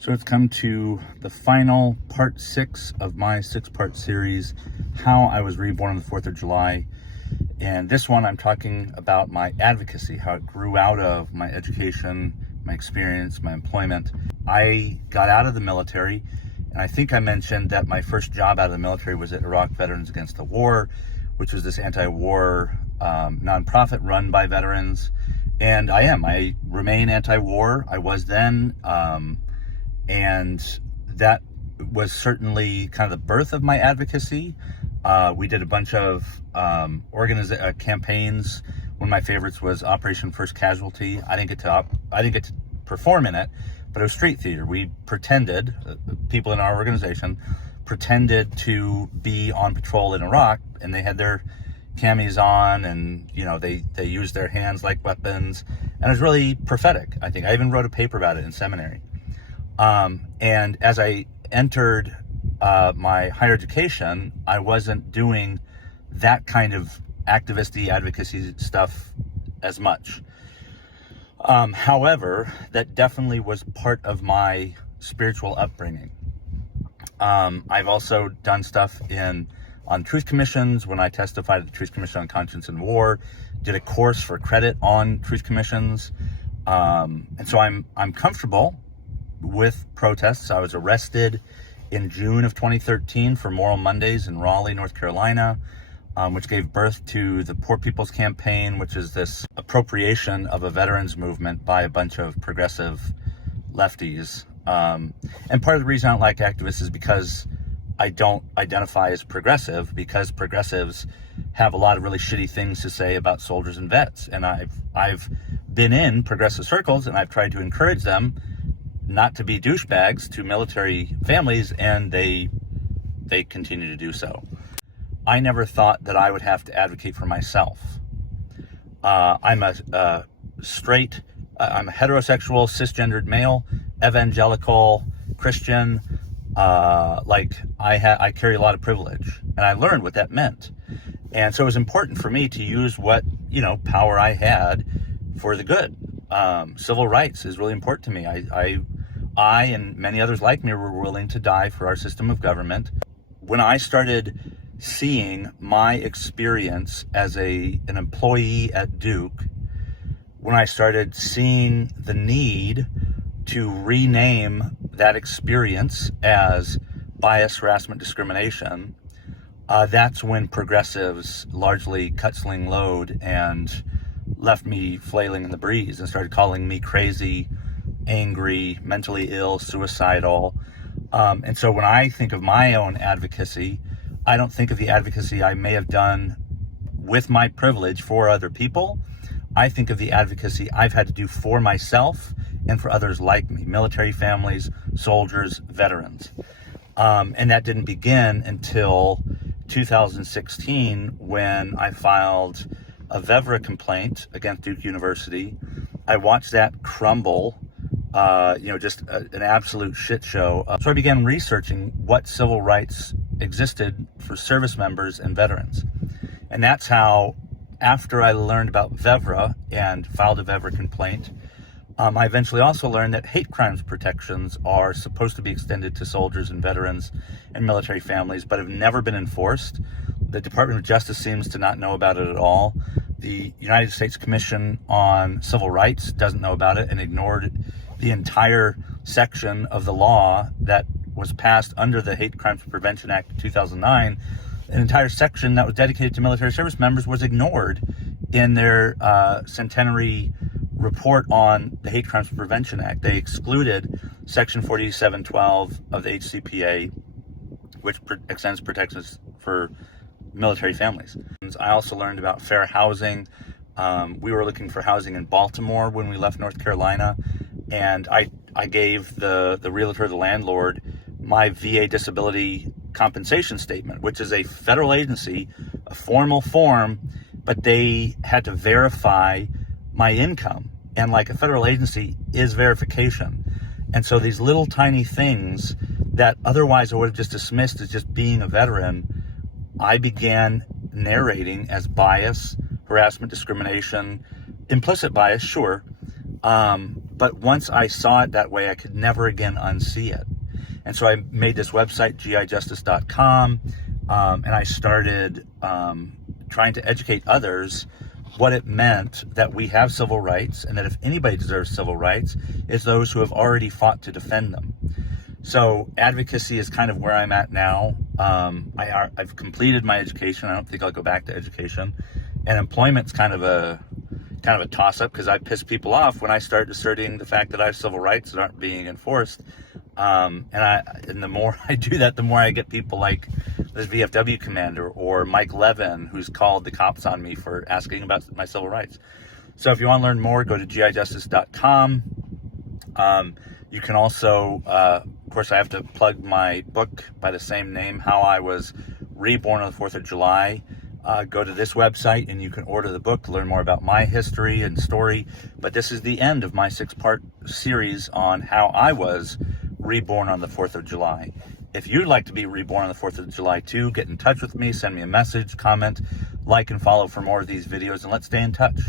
So it's come to the final part 6 of my 6-part series, How I Was Reborn on the 4th of July. And this one I'm talking about my advocacy, how it grew out of my education, my experience, my employment. I got out of the military, and I think I mentioned that my first job out of the military was at Iraq Veterans Against the War, which was this anti-war nonprofit run by veterans. And I remain anti-war. I was then, and that was certainly kind of the birth of my advocacy. We did a bunch of campaigns. One of my favorites was Operation First Casualty. I didn't get to perform in it, but it was street theater. We pretended, people in our organization pretended to be on patrol in Iraq, and they had their camis on, and they used their hands like weapons, and it was really prophetic. I think I even wrote a paper about it in seminary. And as I entered my higher education, I wasn't doing that kind of activist-y advocacy stuff as much. However, that definitely was part of my spiritual upbringing. I've also done stuff on truth commissions. When I testified at the Truth Commission on Conscience and War, did a course for credit on truth commissions. And so I'm comfortable with protests. I was arrested in June of 2013 for Moral Mondays in Raleigh, North Carolina, which gave birth to the Poor People's Campaign, which is this appropriation of a veterans movement by a bunch of progressive lefties. And part of the reason I don't like activists is because I don't identify as progressive, because progressives have a lot of really shitty things to say about soldiers and vets. And I've been in progressive circles, and I've tried to encourage them not to be douchebags to military families, and they continue to do so. I never thought that I would have to advocate for myself. I'm a heterosexual, cisgendered male, evangelical, Christian. I carry a lot of privilege, and I learned what that meant. And so it was important for me to use what, power I had for the good. Civil rights is really important to me. I and many others like me were willing to die for our system of government. When I started seeing my experience as an employee at Duke, when I started seeing the need to rename that experience as bias, harassment, discrimination, that's when progressives largely cut, sling, load and left me flailing in the breeze and started calling me crazy, angry, mentally ill, suicidal. And so when I think of my own advocacy, I don't think of the advocacy I may have done with my privilege for other people. I think of the advocacy I've had to do for myself and for others like me, military families, soldiers, veterans. And that didn't begin until 2016, when I filed a VEVRA complaint against Duke University. I watched that crumble, just an absolute shit show. So I began researching what civil rights existed for service members and veterans. And that's how, after I learned about VEVRA and filed a VEVRA complaint, I eventually also learned that hate crimes protections are supposed to be extended to soldiers and veterans and military families, but have never been enforced. The Department of Justice seems to not know about it at all. The United States Commission on Civil Rights doesn't know about it and ignored the entire section of the law that was passed under the Hate Crimes Prevention Act of 2009. An entire section that was dedicated to military service members was ignored in their centenary report on the Hate Crimes Prevention Act. They excluded Section 4712 of the HCPA, which extends protections for military families. I also learned about fair housing. We were looking for housing in Baltimore when we left North Carolina, and I gave the realtor, the landlord, my VA disability compensation statement, which is a federal agency, a formal form, but they had to verify my income. And like a federal agency is verification. And so these little tiny things that otherwise I would have just dismissed as just being a veteran, I began narrating as bias, harassment, discrimination, implicit bias, sure, But once I saw it that way, I could never again unsee it. And so I made this website, gijustice.com, and I started trying to educate others what it meant that we have civil rights, and that if anybody deserves civil rights, it's those who have already fought to defend them. So advocacy is kind of where I'm at now. I've completed my education. I don't think I'll go back to education. And employment's kind of a toss-up, because I piss people off when I start asserting the fact that I have civil rights that aren't being enforced. And the more I do that, the more I get people like this VFW commander or Mike Levin, who's called the cops on me for asking about my civil rights. So if you want to learn more, go to gijustice.com. You can also, of course, I have to plug my book by the same name, How I Was Reborn on the 4th of July. Go to this website and you can order the book to learn more about my history and story. But this is the end of my 6-part series on how I was reborn on the 4th of July. If you'd like to be reborn on the 4th of July too, get in touch with me, send me a message, comment, like, and follow for more of these videos, and let's stay in touch.